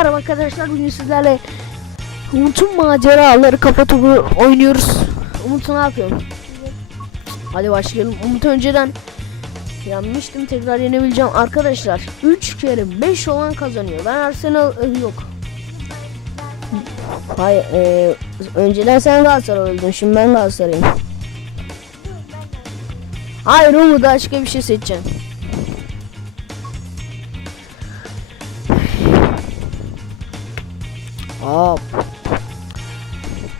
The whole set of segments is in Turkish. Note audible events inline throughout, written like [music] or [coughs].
Merhaba arkadaşlar bugün sizlerle Umut'un maceraları kafa topu oynuyoruz. Umut ne yapıyorsun? Hadi başlayalım. Umut önceden yanmıştım tekrar yenebileceğim. Arkadaşlar 3 kere 5 olan kazanıyor. Ben Arsenal eh, yok. Hayır e, önceden sen Galatasaray oldun şimdi ben Galatasaray'ım. Hayır Umut başka bir şey seçeceğim. Aa.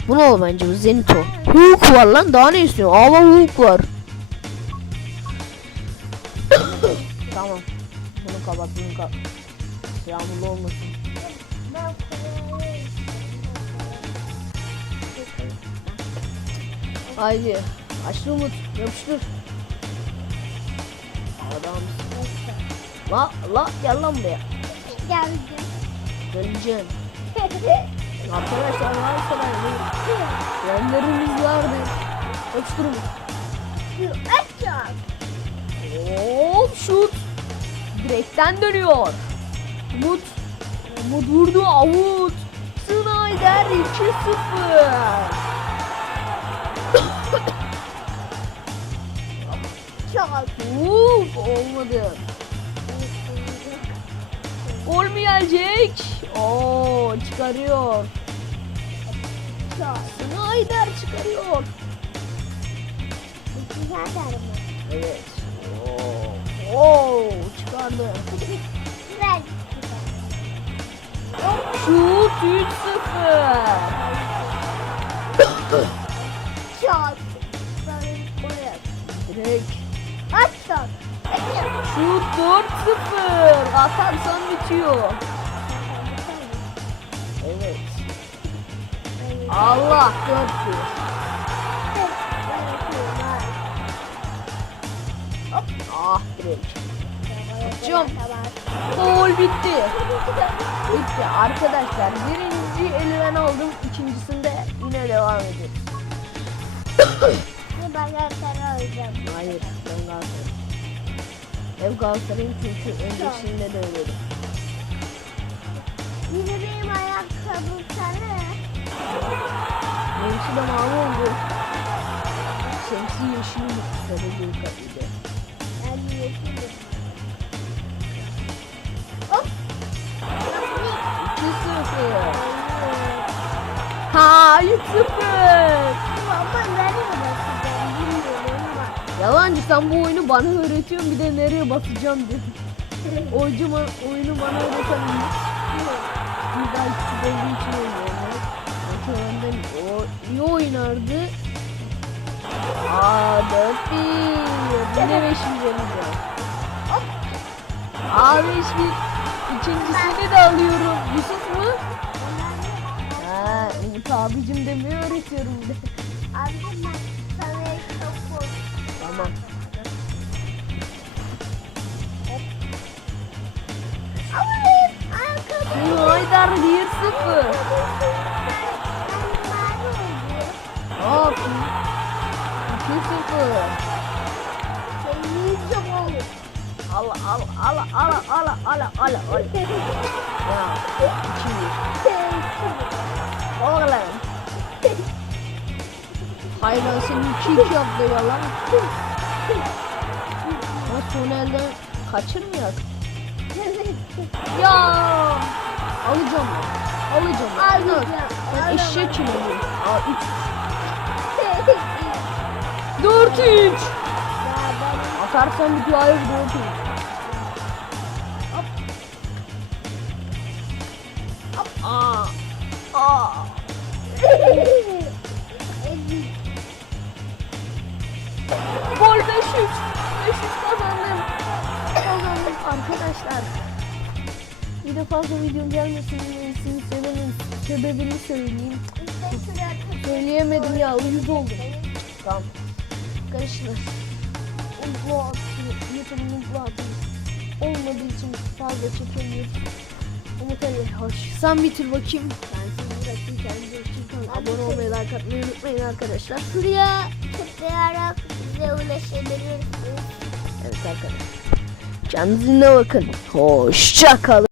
Bu ne oldu bence bu Zenito. Hulk var lan daha ne istiyorsun? Aa Hulk var. [coughs] tamam. Bunu kapat bunu kapat. Yağmurlu olmasın. Haydi. Açtı Umut. Yapıştır. Adam. La la gel lan buraya. Geleceğim. [laughs] Arkadaşlar varsa ben Yerlerimiz vardı. Yapıştırın. Hop şut. Direkten dönüyor. Umut. Umut vurdu. Avut. Snyder 2-0. Uf, olmadı. Gelecek? Oo çıkarıyor. Snyder çıkarıyor. Evet. Oo, Oo çıkardı. Şut 3-0. Direkt. Şut 4-0. Atarsan bitiyor. Evet. Allah 4-1. Ah direkt. Atıyorum. Gol bitti. Bitti arkadaşlar. Birinci eldiven aldım. İkincisinde yine devam ediyoruz. Hayır ben Galatasaray. Hep Galatasaray'ın çünkü öncesinde de öyleydi. Yine benim ayakkabım sarı. Benimki de mavi oldu. Şemsi yeşil mi? Sarı bir kapıydı. Yani yeşilim. 2-0. Ha 3-0. Ama nereye basacağım bilmiyorum ama. Yalancı sen bu oyunu bana öğretiyorsun bir de nereye basacağım dedim. Oyuncu ma- oyunu bana öğreten bir daha küçük olduğu için oynuyor. Yoksa önden o iyi oynardı. Aa 4-1. Yine 5 üzerinde. Aa 5-1. İkincisini de alıyorum. Yusuf mu? Ha, Umut abicim demeyi öğretiyorum bir de. Abi ben. Tamam. Haydar 1-0. mavi oldu. Hop. 2-0. Senin yüzüm olur. Al al al al al al al al. [laughs] Hayır ben seni iki iki yaptı lan. Ama son elden kaçırmıyor. ya alacağım ben. Alacağım. Alacağım. Sen eşek çiğnedin. Aa 3. 4 3. Atarsan bir ayrı 4 3. 500. 500 kazandım. Kazandım arkadaşlar. Bir de fazla videom gelmesin diye söylemeyin. Sebebini söyleyeyim. Söyleyemedim ya uyuz oldum. Tamam. Arkadaşlar. Uyku atıyor. Youtube'un uyku atıyor. Olmadığı için fazla çekemiyoruz. Umut Ali hoş. Sen bitir bakayım. Abone olmayı, like atmayı unutmayın arkadaşlar. Şuraya tıklayarak bize ulaşabilirsiniz. Evet arkadaşlar. Kendinize bakın. Hoşça kalın.